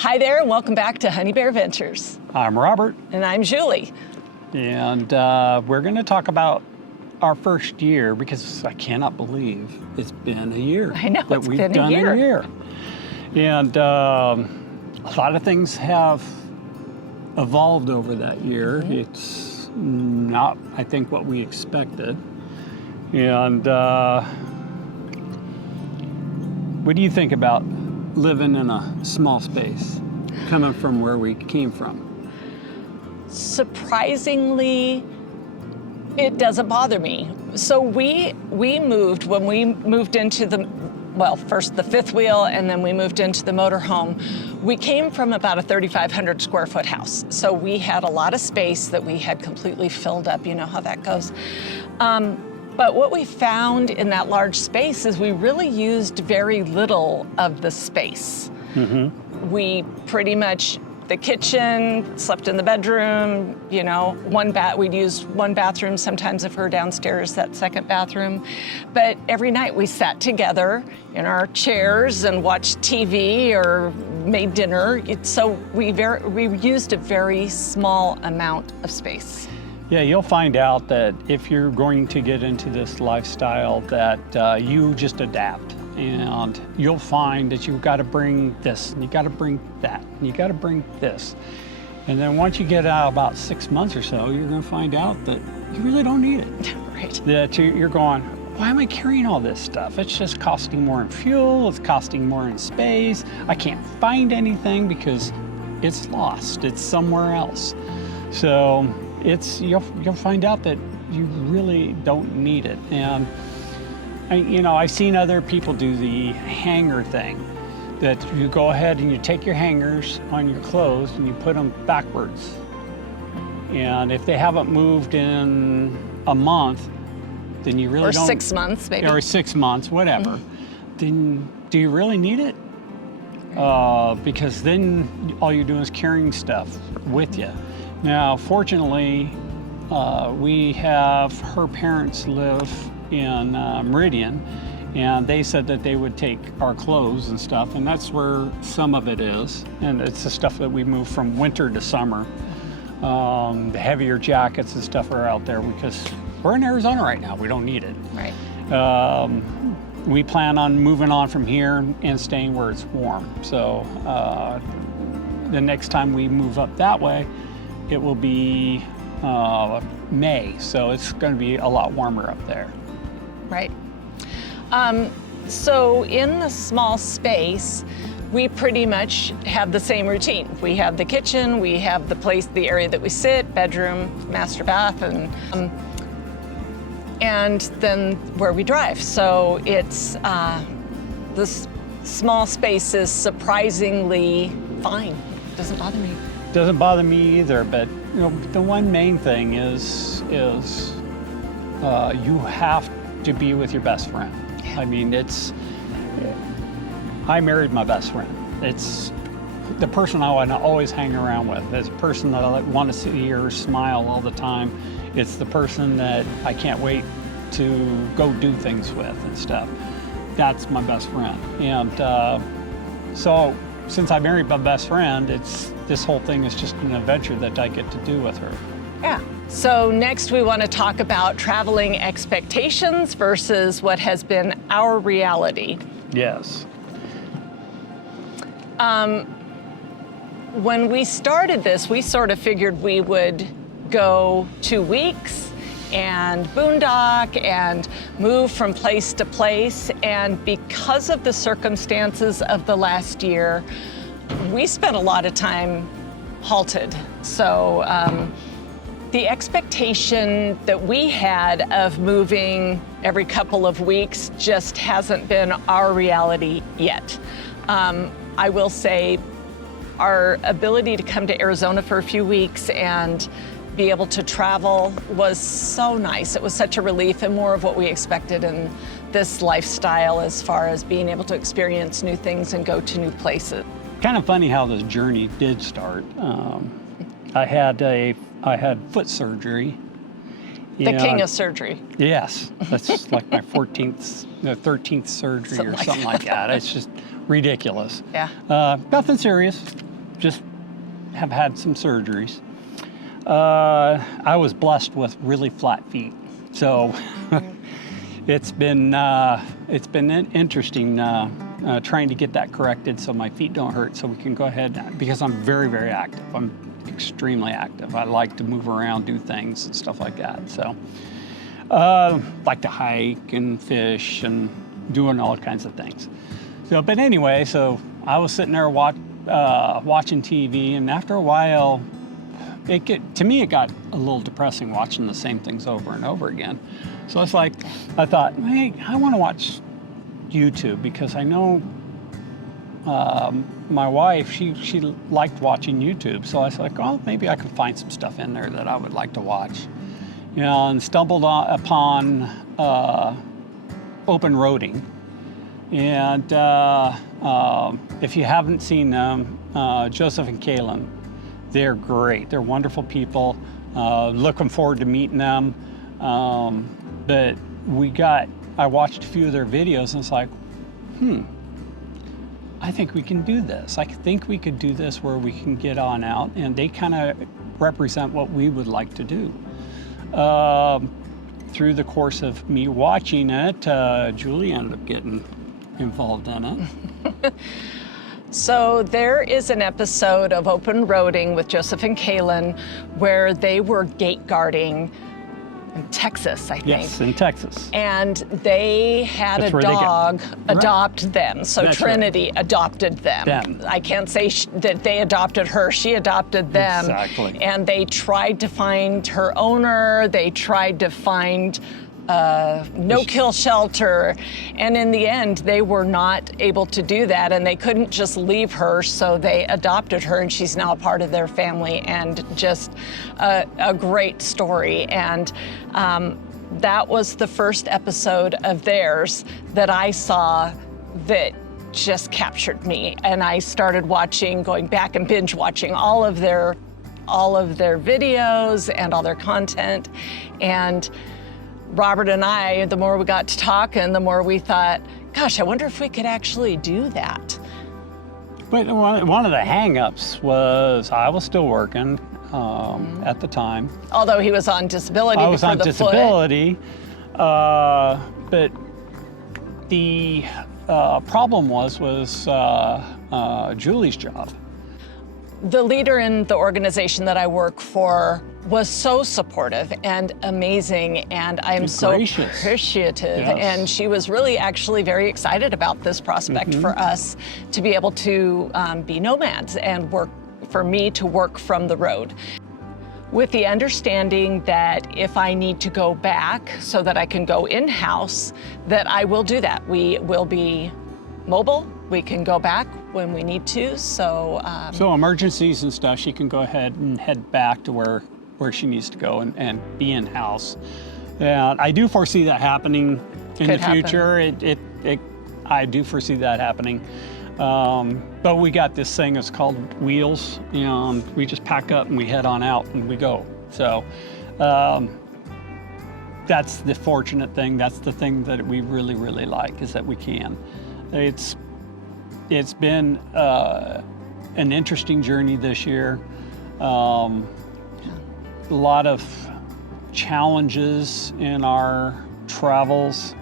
Hi there, and welcome back to Honeybear Ventures. I'm Robert, And I'm Julie. and we're going to talk about our first year because I cannot believe it's been a year. I know, that it's we've been a done year. And a lot of things have evolved over that year. Mm-hmm. It's not, I think, what we expected. And what do you think about living in a small space, coming from where we came from? Surprisingly, it doesn't bother me. So we moved, when we moved into first the fifth wheel, and then we moved into the motorhome. We came from about a 3,500 square foot house. So we had a lot of space that we had completely filled up. You know how that goes. But what we found in that large space is we really used very little of the space. Mm-hmm. We pretty much, the kitchen, slept in the bedroom, you know, we'd use one bathroom, sometimes if we're downstairs, that second bathroom. But every night we sat together in our chairs and watched TV or made dinner. So we used a very small amount of space. Yeah, you'll find out that if you're going to get into this lifestyle that you just adapt, and you'll find that you've got to bring this, and you got to bring that, and you got to bring this. And then once you get out about 6 months or so, you're going to find out that you really don't need it. Right. That you're going, why am I carrying all this stuff? It's just costing more in fuel, it's costing more in space. I can't find anything because it's lost, it's somewhere else. So you'll find out that you really don't need it. And I've seen other people do the hanger thing, that you go ahead and you take your hangers on your clothes and you put them backwards. And if they haven't moved in a month, then you really don't. Or 6 months, maybe. Or 6 months, whatever. Mm-hmm. Then do you really need it? Because then all you're doing is carrying stuff with you. Now, fortunately, her parents live in Meridian, and they said that they would take our clothes and stuff, and that's where some of it is. And it's the stuff that we move from winter to summer. The heavier jackets and stuff are out there because we're in Arizona right now. We don't need it. Right. We plan on moving on from here and staying where it's warm. So the next time we move up that way, it will be May, so it's going to be a lot warmer up there. Right. So in the small space, we pretty much have the same routine. We have the kitchen, we have the area that we sit, bedroom, master bath, and then where we drive. So it's this small space is surprisingly fine. Doesn't bother me. Doesn't bother me either, but the one main thing is you have to be with your best friend. I mean, I married my best friend. It's the person I want to always hang around with. It's a person that I want to see her smile all the time. It's the person that I can't wait to go do things with and stuff. That's my best friend. And so since I married my best friend, this whole thing is just an adventure that I get to do with her. Yeah. So next we want to talk about traveling expectations versus what has been our reality. Yes. When we started this, we sort of figured we would go 2 weeks and boondock and move from place to place. And because of the circumstances of the last year, we spent a lot of time halted. So the expectation that we had of moving every couple of weeks just hasn't been our reality yet. I will say our ability to come to Arizona for a few weeks and be able to travel was so nice. It was such a relief and more of what we expected in this lifestyle as far as being able to experience new things and go to new places. Kind of funny how this journey did start. I had foot surgery. The king of surgery. Yes, that's like my 13th surgery or something like that. It's just ridiculous. Yeah. Nothing serious. just have had some surgeries. I was blessed with really flat feet, so it's been interesting trying to get that corrected so my feet don't hurt, so we can go ahead, because I'm very, very active. I'm extremely active. I like to move around, do things and stuff like that. So like to hike and fish and doing all kinds of things. So, but anyway, so I was sitting there watching TV, and after a while, to me, it got a little depressing watching the same things over and over again. So it's like, I thought, hey, I want to watch YouTube, because I know my wife, she liked watching YouTube. So I was like, well, maybe I can find some stuff in there that I would like to watch. You know, and stumbled upon open roading. And if you haven't seen them, Joseph and Kaylin, they're great. They're wonderful people. Looking forward to meeting them. But I watched a few of their videos, and it's like, I think we can do this. I think we could do this where we can get on out, and they kind of represent what we would like to do. Through the course of me watching it, Julie ended up getting involved in it. So there is an episode of Open Roading with Joseph and Kaylin where they were gate guarding in Texas, I think. Yes, in Texas. And they had a dog adopt them. So That's Trinity adopted them. I can't say that they adopted her. She adopted them. Exactly. And they tried to find her owner. They tried to find no-kill shelter, and in the end, they were not able to do that, and they couldn't just leave her, so they adopted her, and she's now a part of their family, and just a great story. And that was the first episode of theirs that I saw that just captured me, and I started going back and binge watching all of their videos and all their content. And Robert and I, the more we got to talking, the more we thought, gosh, I wonder if we could actually do that. But one of the hang-ups was I was still working at the time. Although he was on disability. I was on disability, but the problem was Julie's job. The leader in the organization that I work for was so supportive and amazing, and I am so appreciative. Yes. And she was really actually very excited about this prospect for us to be able to be nomads and for me to work from the road. With the understanding that if I need to go back so that I can go in-house, that I will do that. We will be mobile. We can go back when we need to. So emergencies and stuff, she can go ahead and head back to where she needs to go and be in-house. And I do foresee that happening in the future. I do foresee that happening. But we got this thing, it's called Wheels. We just pack up and we head on out and we go. So that's the fortunate thing. That's the thing that we really, really like, is that we can. It's been an interesting journey this year. A lot of challenges in our travels.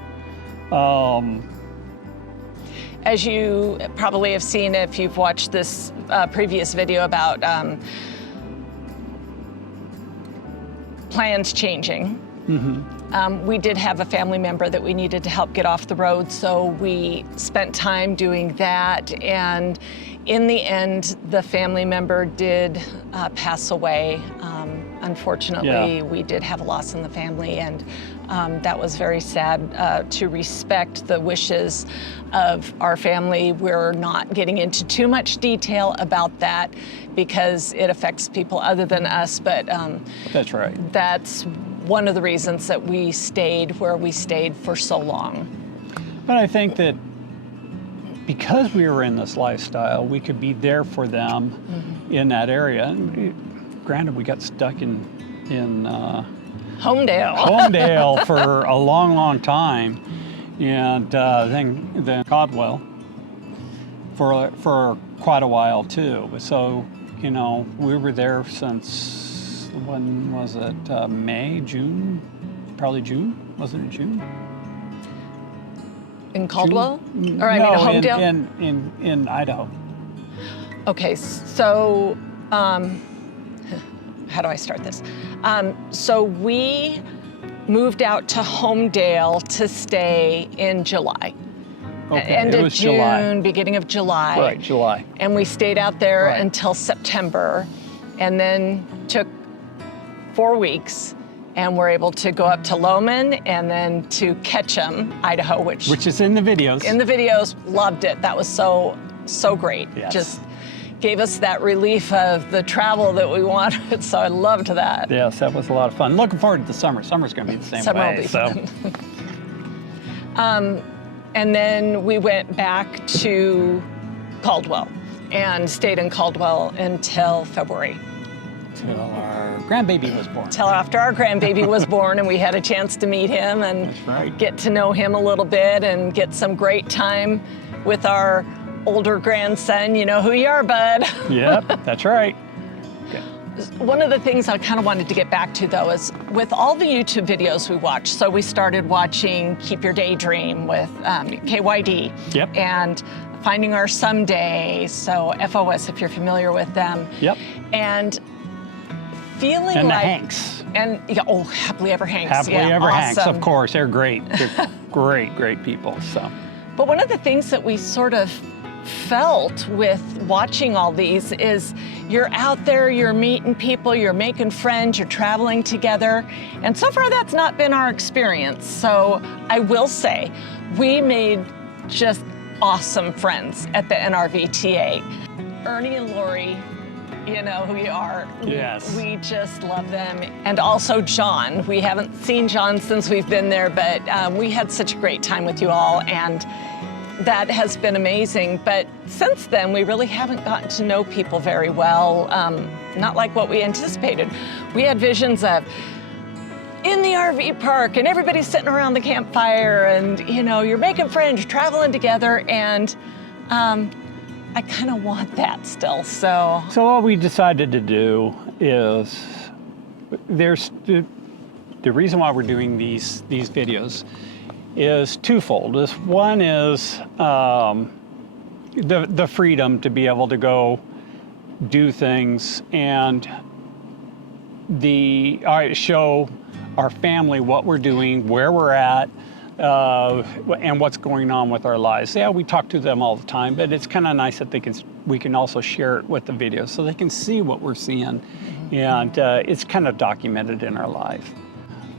As you probably have seen if you've watched this previous video about plans changing. We did have a family member that we needed to help get off the road, so we spent time doing that, and in the end, the family member did pass away. Unfortunately, we did have a loss in the family, and that was very sad. To respect the wishes of our family, we're not getting into too much detail about that because it affects people other than us, but that's right. That's one of the reasons that we stayed where we stayed for so long. But I think that because we were in this lifestyle, we could be there for them in that area. And granted, we got stuck in Homedale for a long, long time. And then Caldwell. for quite a while too. So, you know, we were there since, when was it? May, June? Probably June. Wasn't it June? In Caldwell? June? Or I mean, Homedale? In Idaho. Okay, so how do I start this? So we moved out to Homedale to stay in July. Okay, End it of was June, July. beginning of July. Right, July. And we stayed out there Right. until September, and then took 4 weeks, and we're able to go up to Lowman and then to Ketchum, Idaho, Which is in the videos. in the videos, loved it. That was so great. Yes. Just gave us that relief of the travel that we wanted, so I loved that. Yes, that was a lot of fun. Looking forward to the summer. Summer's going to be the same Summer will way. be So. fun. And then we went back to Caldwell and stayed in Caldwell until February. Till our grandbaby was born. Till after our grandbaby was born, and we had a chance to meet him and That's right. get to know him a little bit and get some great time with our older grandson. You know who you are, bud. Yep, that's right. One of the things I kind of wanted to get back to, though, is with all the YouTube videos we watch. So we started watching Keep Your Daydream with KYD. Yep. And Finding Our Someday, so FOS, if you're familiar with them. Yep. And feeling And the like... Hanks. And, yeah, oh, Happily Ever Hanks. Happily yeah, Ever Hanks, awesome. of course. They're great. They're great people. So. But one of the things that we sort of felt with watching all these is you're out there, you're meeting people, you're making friends, you're traveling together. And so far that's not been our experience. So I will say we made just awesome friends at the NRVTA. Ernie and Lori, you know who you are. Yes. We just love them. And also John. We haven't seen John since we've been there, but we had such a great time with you all, and that has been amazing. But since then, we really haven't gotten to know people very well, not like what we anticipated. We had visions of in the RV park and everybody's sitting around the campfire and, you know, you're making friends, you're traveling together, and I kind of want that still, so. So what we decided to do is, there's the reason why we're doing these videos is twofold. One is the freedom to be able to go do things and show our family what we're doing, where we're at, and what's going on with our lives. Yeah, we talk to them all the time, but it's kind of nice that we can also share it with the video so they can see what we're seeing, and it's kind of documented in our life.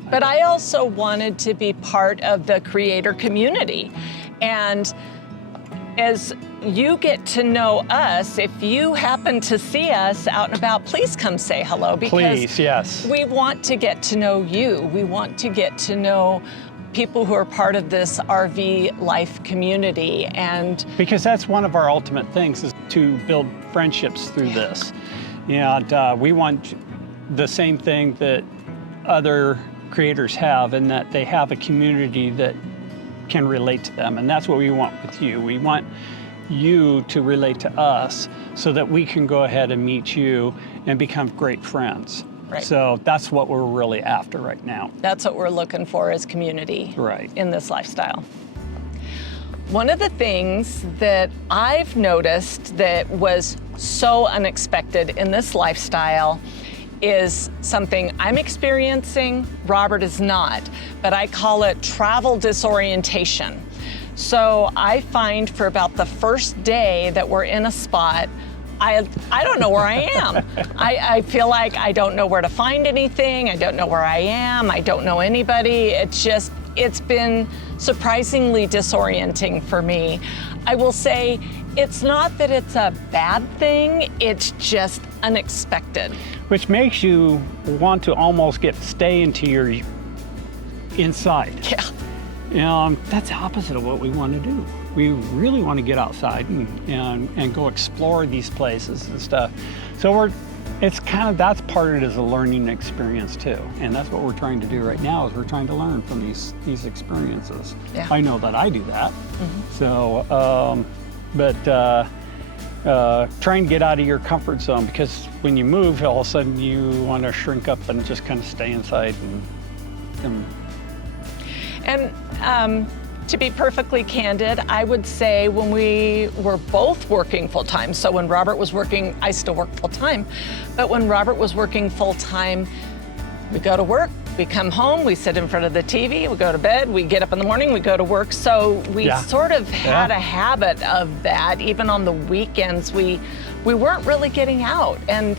But I also wanted to be part of the creator community. And as you get to know us, if you happen to see us out and about, please come say hello, because Please, yes. we want to get to know you. We want to get to know people who are part of this RV life community. And because that's one of our ultimate things, is to build friendships through this. And we want the same thing that other creators have, and that they have a community that can relate to them. And that's what we want with you. We want you to relate to us so that we can go ahead and meet you and become great friends. Right. So that's what we're really after right now. that's what we're looking for as community Right. in this lifestyle. One of the things that I've noticed that was so unexpected in this lifestyle is something I'm experiencing, Robert is not, but I call it travel disorientation. So I find for about the first day that we're in a spot, I don't know where I am. I feel like I don't know where to find anything. I don't know where I am. I don't know anybody. It's been surprisingly disorienting for me. I will say it's not that it's a bad thing, it's just unexpected. Which makes you want to almost stay into your inside. Yeah. That's the opposite of what we want to do. We really want to get outside and go explore these places and stuff. So that's part of it as a learning experience too. And that's what we're trying to do right now, is we're trying to learn from these experiences. Yeah. I know that I do that. Mm-hmm. So but try and get out of your comfort zone, because when you move, all of a sudden you want to shrink up and just kind of stay inside. And to be perfectly candid, I would say when we were both working full-time, so when Robert was working, I still work full-time, but when Robert was working full-time, we go to work, we come home, we sit in front of the TV, we go to bed, we get up in the morning, we go to work. So we sort of had a habit of that. Even on the weekends, we weren't really getting out. And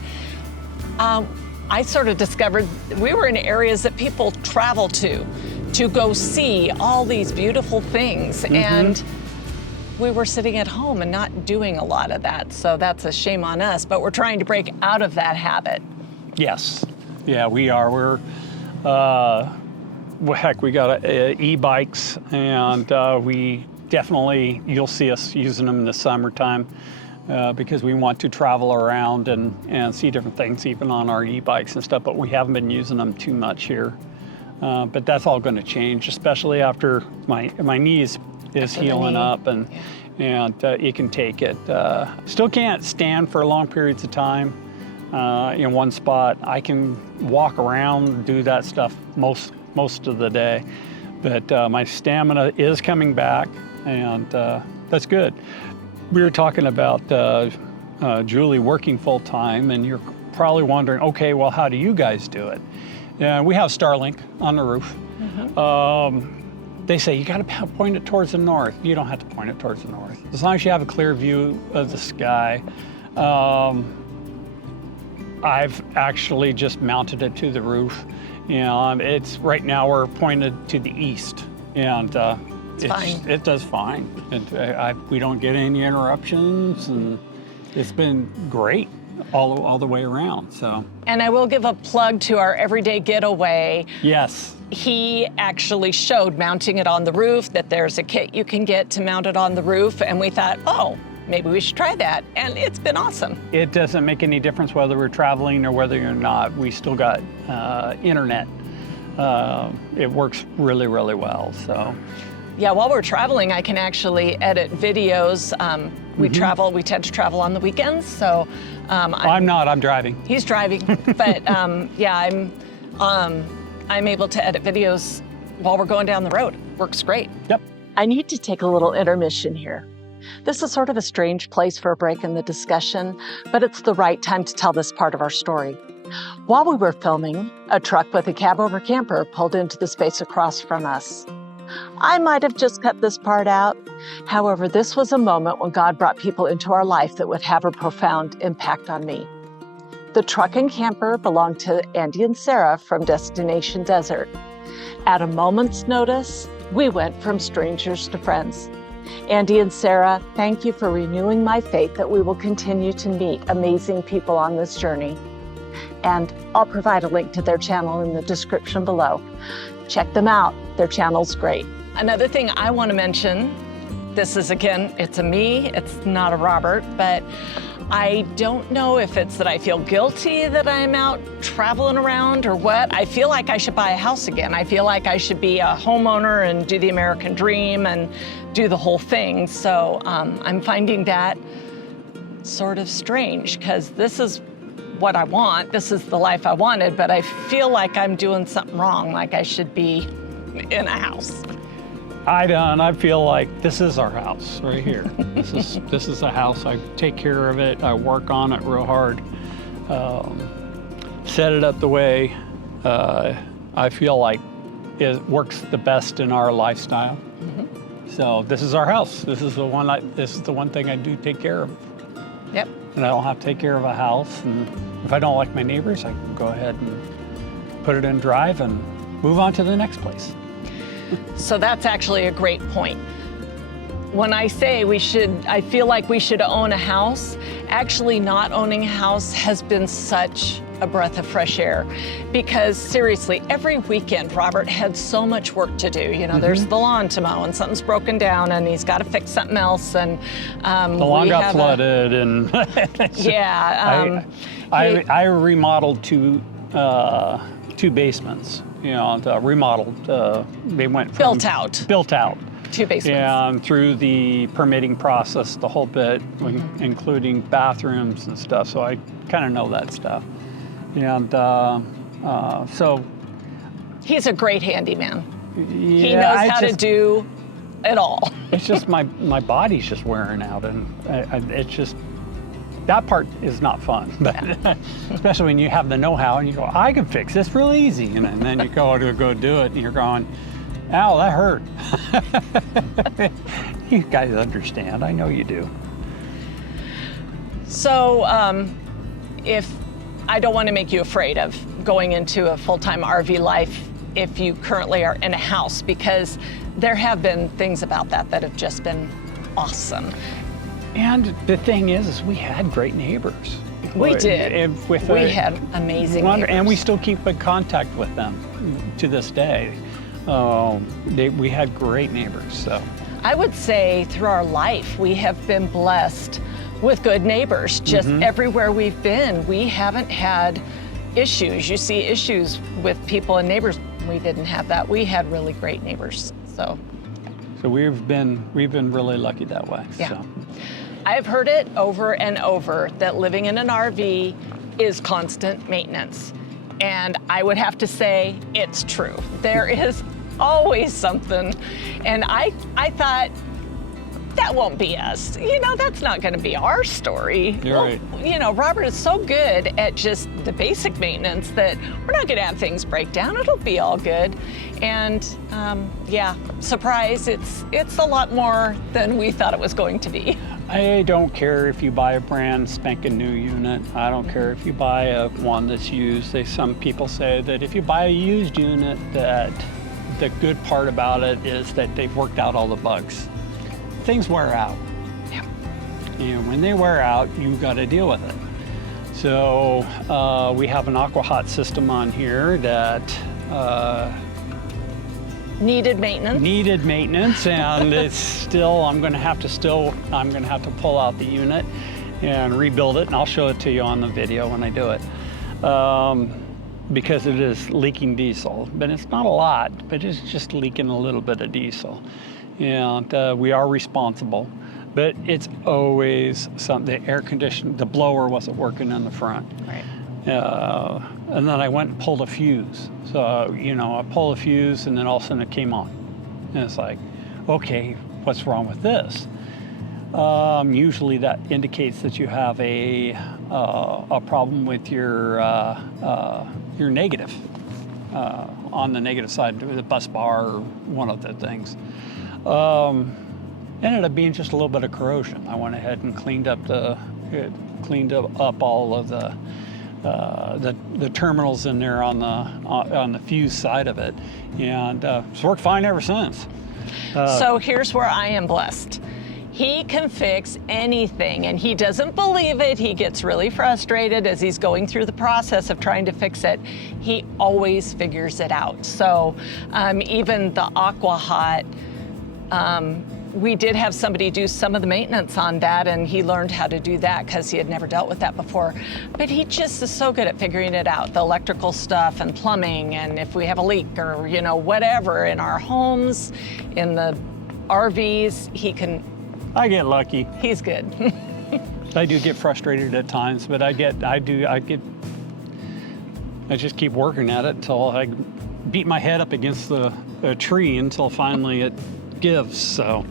I sort of discovered we were in areas that people travel to go see all these beautiful things. And we were sitting at home and not doing a lot of that. So that's a shame on us, but we're trying to break out of that habit. Yes. Yeah, we are. We're, heck, we got e-bikes, and we definitely, you'll see us using them in the summertime because we want to travel around and see different things, even on our e-bikes and stuff, but we haven't been using them too much here. But that's all going to change, especially after my knee is healing up, and it can take it. Still can't stand for long periods of time in one spot. I can walk around, do that stuff most of the day, but my stamina is coming back, and that's good. We were talking about Julie working full time, and you're probably wondering, okay, well, how do you guys do it? Yeah, we have Starlink on the roof. They say you got to point it towards the north. You don't have to point it towards the north. As long as you have a clear view of the sky. I've actually just mounted it to the roof. It's right now we're pointed to the east, and it does fine. We don't get any interruptions, and it's been great all the way around. So. And I will give a plug to our Everyday Getaway. Yes. He actually showed mounting it on the roof, that there's a kit you can get to mount it on the roof, and we thought, oh, maybe we should try that, and it's been awesome. It doesn't make any difference whether we're traveling or whether you're not. We still got internet. It works really, really well, so. Yeah, while we're traveling, I can actually edit videos. We tend to travel on the weekends, so. I'm not, I'm driving. He's driving, but yeah, I'm able to edit videos while we're going down the road. Works great. Yep. I need to take a little intermission here. This is sort of a strange place for a break in the discussion, but it's the right time to tell this part of our story. While we were filming, a truck with a cab-over camper pulled into the space across from us. I might have just cut this part out. However, this was a moment when God brought people into our life that would have a profound impact on me. The truck and camper belonged to Andy and Sarah from Destination Desert. At a moment's notice, we went from strangers to friends. Andy and Sarah, thank you for renewing my faith that we will continue to meet amazing people on this journey. And I'll provide a link to their channel in the description below. Check them out. Their channel's great. Another thing I want to mention, this is, again, it's a me, it's not a Robert, but I don't know if it's that I feel guilty that I'm out traveling around or what. I feel like I should buy a house again. I feel like I should be a homeowner and do the American dream and do the whole thing. So I'm finding that sort of strange, because this is what I want. This is the life I wanted, but I feel like I'm doing something wrong, like I should be in a house. I feel like this is our house right here. This is a house. I take care of it. I work on it real hard. Set it up the way I feel like it works the best in our lifestyle. So this is our house. This is the one thing I do take care of. Yep. And I don't have to take care of a house. And if I don't like my neighbors, I can go ahead and put it in drive and move on to the next place. So that's actually a great point. When I say I feel like we should own a house, actually not owning a house has been such a breath of fresh air, because seriously, every weekend Robert had so much work to do. You know, there's the lawn to mow and something's broken down and he's got to fix something else, and the lawn got flooded and yeah. I remodeled two basements. You know, remodeled. They went from built out. Built out. 2 basements. And through the permitting process, the whole bit, including bathrooms and stuff. So I kind of know that stuff. And so. He's a great handyman. Yeah, He knows how to do it all. It's just my body's just wearing out, and it's just, that part is not fun. But especially when you have the know-how and you go, I can fix this real easy, and then you go to go do it, and you're going, ow, that hurt. You guys understand. I know you do. So if I don't want to make you afraid of going into a full-time RV life if you currently are in a house, because there have been things about that have just been awesome. And the thing is we had great neighbors. We did. We had amazing neighbors. And we still keep in contact with them to this day. We had great neighbors. So I would say through our life, we have been blessed with good neighbors. Just everywhere we've been, we haven't had issues. You see issues with people and neighbors. We didn't have that. We had really great neighbors. So we've been really lucky that way. Yeah. So. I've heard it over and over that living in an RV is constant maintenance. And I would have to say it's true. There is always something. And I thought, that won't be us. That's not going to be our story. You're right. Robert is so good at just the basic maintenance that we're not going to have things break down. It'll be all good. And yeah, surprise, it's a lot more than we thought it was going to be. I don't care if you buy a brand spanking new unit. I don't care if you buy one that's used. Some people say that if you buy a used unit, that the good part about it is that they've worked out all the bugs. Things wear out. Yeah. When they wear out, you've got to deal with it. So we have an aqua hot system on here that needed maintenance, and it's still. I'm going to have to pull out the unit and rebuild it, and I'll show it to you on the video when I do it. Because it is leaking diesel, but it's not a lot, but it's just leaking a little bit of diesel. And we are responsible, but it's always something. The air conditioner, the blower wasn't working in the front. Right. And then I went and pulled a fuse. So, I pulled a fuse and then all of a sudden it came on. And it's like, okay, what's wrong with this? Usually that indicates that you have a problem with your negative, on the negative side, the bus bar or one of the things. Ended up being just a little bit of corrosion. I went ahead and cleaned up all of the terminals in there on the fuse side of it, and it's worked fine ever since. So here's where I am blessed. He can fix anything, and he doesn't believe it. He gets really frustrated as he's going through the process of trying to fix it. He always figures it out. So even the aqua hot, we did have somebody do some of the maintenance on that, and he learned how to do that because he had never dealt with that before. But he just is so good at figuring it out, the electrical stuff and plumbing, and if we have a leak or whatever in our homes, in the RVs, he can. I get lucky. He's good. I do get frustrated at times, but I just keep working at it until I beat my head up against a tree until finally it gives. So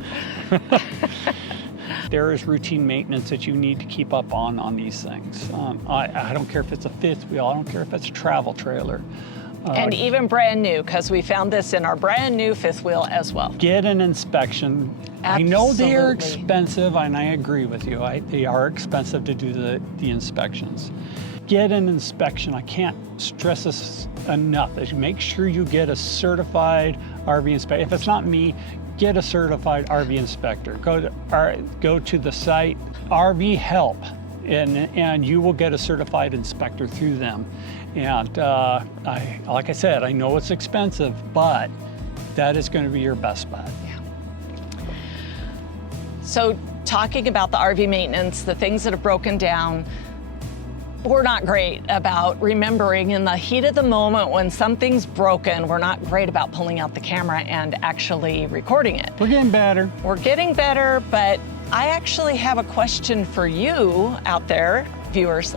there is routine maintenance that you need to keep up on these things. I don't care if it's a fifth wheel. I don't care if it's a travel trailer. And even brand new, because we found this in our brand new fifth wheel as well. Get an inspection. Absolutely. I know they are expensive, and I agree with you. They are expensive to do the inspections. Get an inspection. I can't stress this enough. Make sure you get a certified RV inspector. If it's not me, get a certified RV inspector. Go to the site RV Help, and you will get a certified inspector through them. And like I said, I know it's expensive, but that is going to be your best bet. Yeah. So talking about the RV maintenance, the things that have broken down, we're not great about remembering in the heat of the moment when something's broken. We're not great about pulling out the camera and actually recording it. We're getting better. We're getting better, but I actually have a question for you out there, viewers.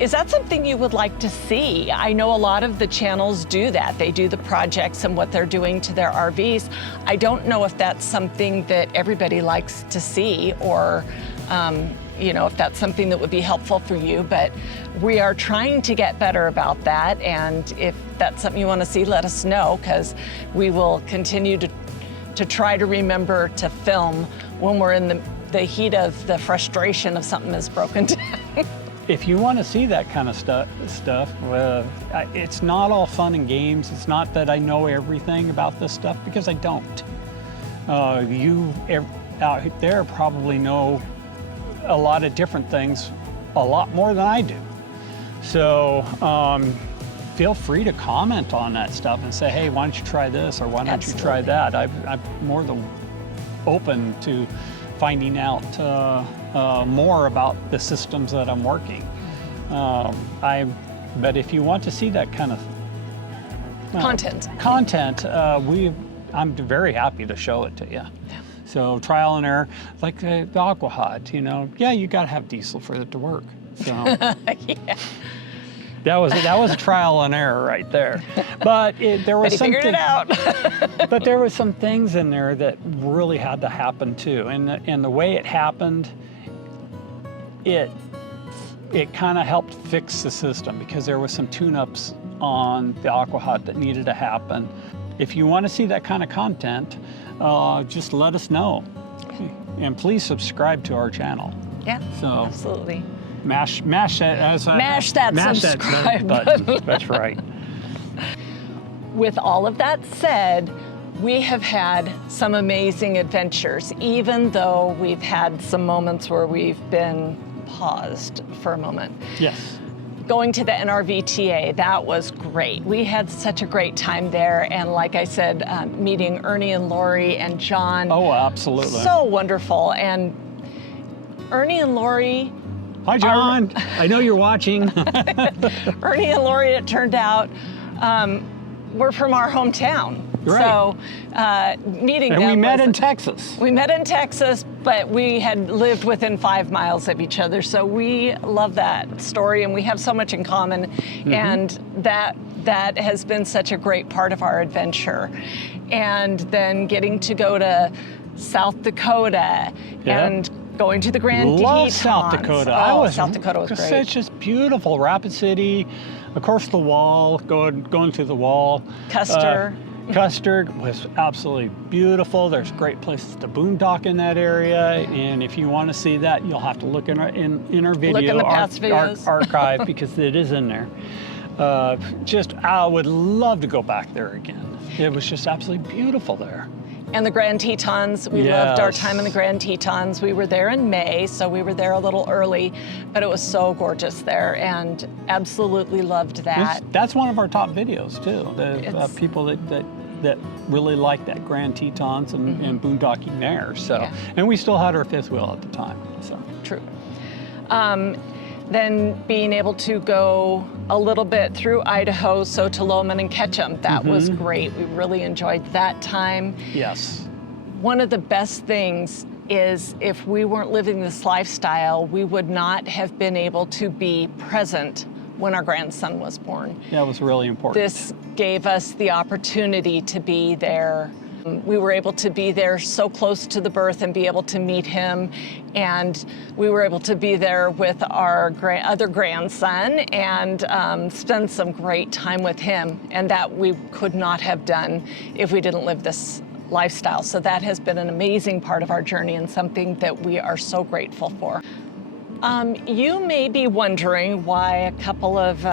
Is that something you would like to see? I know a lot of the channels do that. They do the projects and what they're doing to their RVs. I don't know if that's something that everybody likes to see, or you know, if that's something that would be helpful for you, but we are trying to get better about that. And if that's something you want to see, let us know, because we will continue to try to remember to film when we're in the heat of the frustration of something that's broken down. If you want to see that kind of stuff, it's not all fun and games. It's not that I know everything about this stuff, because I don't. You out there probably know a lot of different things, a lot more than I do. So feel free to comment on that stuff and say, hey, why don't you try this, or why don't you try that? I'm more than open to finding out more about the systems that I'm working. But if you want to see that kind of content, I'm very happy to show it to you. Yeah. So trial and error, like the Aqua Hot, you know, yeah, you got to have diesel for it to work. So yeah. That was a trial and error right there. But there was something. Figured it out. But there was some things in there that really had to happen too, and the way it happened, it kind of helped fix the system, because there was some tune-ups on the Aqua Hot that needed to happen. If you want to see that kind of content, just let us know, and please subscribe to our channel. Yeah. So absolutely. Mash that subscribe button. That's right. With all of that said, we have had some amazing adventures, even though we've had some moments where we've been paused for a moment. Yes. Going to the NRVTA, that was great. We had such a great time there, and like I said, meeting Ernie and Lori and John. Oh, absolutely. So wonderful. And Ernie and Lori. Hi, John. I know you're watching. Ernie and Lori, it turned out, were from our hometown. Right. So meeting them. And we met in Texas. We met in Texas, but we had lived within 5 miles of each other. So we love that story, and we have so much in common. Mm-hmm. And that has been such a great part of our adventure. And then getting to go to South Dakota and going to the Grand Tetons. Love South Dakota. South Dakota was great. It's just beautiful. Rapid City, of course, the wall, going to the wall. Custer. Custer was absolutely beautiful. There's great places to boondock in that area, and if you want to see that, you'll have to look in our video, look in the past videos. Archive, because it is in there. I would love to go back there again. It was just absolutely beautiful there. And the Grand Tetons, we loved our time in the Grand Tetons. We were there in May, so we were there a little early, but it was so gorgeous there, and absolutely loved that. That's one of our top videos too. The people that really like that Grand Tetons and boondocking there. So, and we still had our fifth wheel at the time. So true. Then being able to go a little bit through Idaho, so to Lowman and Ketchum, that was great. We really enjoyed that time. Yes. One of the best things is if we weren't living this lifestyle, we would not have been able to be present when our grandson was born. That was really important. This gave us the opportunity to be there. We were able to be there so close to the birth and be able to meet him, and we were able to be there with our other grandson and spend some great time with him, and that we could not have done if we didn't live this lifestyle. So that has been an amazing part of our journey and something that we are so grateful for. You may be wondering why a couple of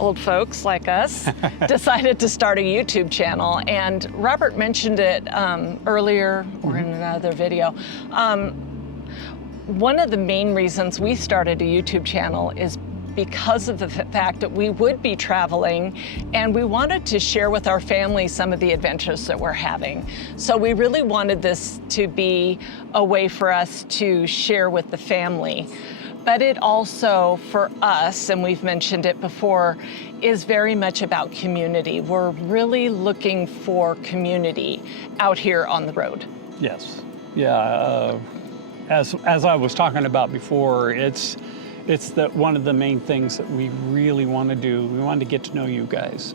old folks like us decided to start a YouTube channel, and Robert mentioned it earlier or in another video. One of the main reasons we started a YouTube channel is because of the fact that we would be traveling, and we wanted to share with our family some of the adventures that we're having. So we really wanted this to be a way for us to share with the family. But it also, for us, and we've mentioned it before, is very much about community. We're really looking for community out here on the road. Yes. Yeah. As I was talking about before, it's one of the main things that we really want to do. We want to get to know you guys.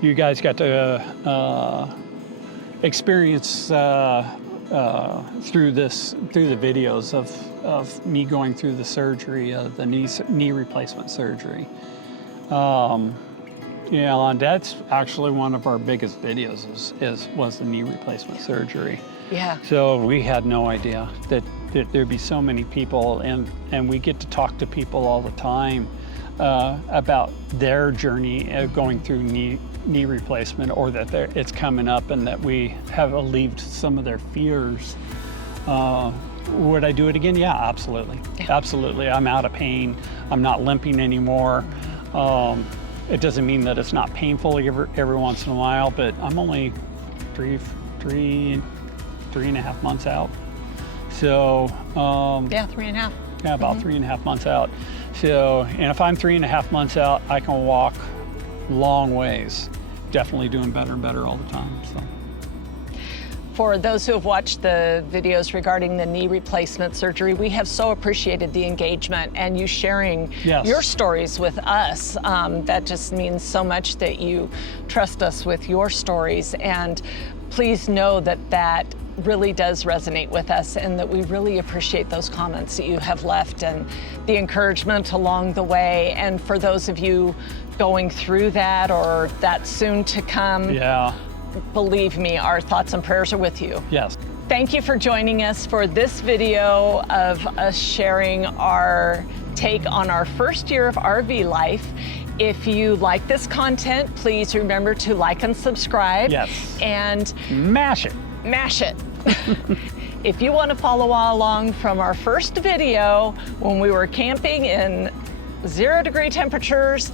You guys got to experience through the videos of me going through the surgery, the knee replacement surgery. And that's actually one of our biggest videos was the knee replacement surgery. Yeah. So we had no idea that there'd be so many people, and we get to talk to people all the time about their journey going through knee replacement, or that it's coming up, and that we have alleviated some of their fears. Would I do it again? Yeah, absolutely. Yeah. Absolutely. I'm out of pain. I'm not limping anymore. It doesn't mean that it's not painful every once in a while, but I'm only three and a half months out. So yeah, 3.5. Yeah, about 3.5 months out. So, and if I'm 3.5 months out, I can walk long ways. Definitely doing better and better all the time. So. For those who have watched the videos regarding the knee replacement surgery, we have so appreciated the engagement and you sharing your stories with us. That just means so much that you trust us with your stories. And please know that that really does resonate with us, and that we really appreciate those comments that you have left and the encouragement along the way. And for those of you going through that or that soon to come, believe me, our thoughts and prayers are with you. Yes. Thank you for joining us for this video of us sharing our take on our first year of RV life. If you like this content, please remember to like and subscribe. Yes. And mash it. Mash it. If you want to follow along from our first video when we were camping in 0-degree temperatures,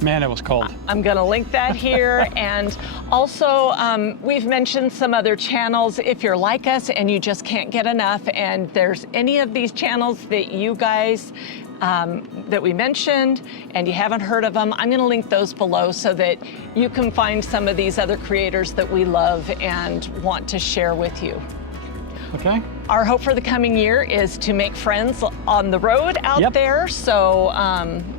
man, it was cold. I'm going to link that here. And also, we've mentioned some other channels. If you're like us and you just can't get enough, and there's any of these channels that you guys that we mentioned and you haven't heard of them, I'm going to link those below so that you can find some of these other creators that we love and want to share with you. Okay. Our hope for the coming year is to make friends on the road out there. So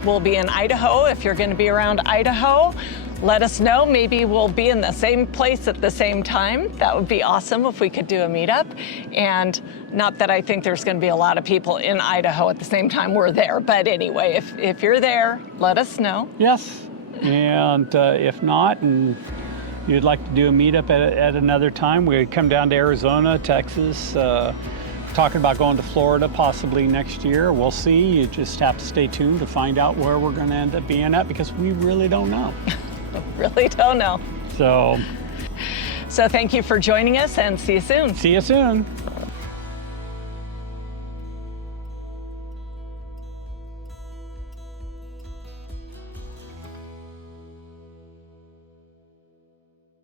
we'll be in Idaho. If you're going to be around Idaho, let us know. Maybe we'll be in the same place at the same time. That would be awesome if we could do a meetup. And not that I think there's going to be a lot of people in Idaho at the same time we're there. But anyway, if you're there, let us know. Yes. And if not, and you'd like to do a meetup at another time, we'd come down to Arizona, Texas, talking about going to Florida possibly next year. We'll see. You just have to stay tuned to find out where we're going to end up being at, because we really don't know. Really don't know. So thank you for joining us, and see you soon. See you soon.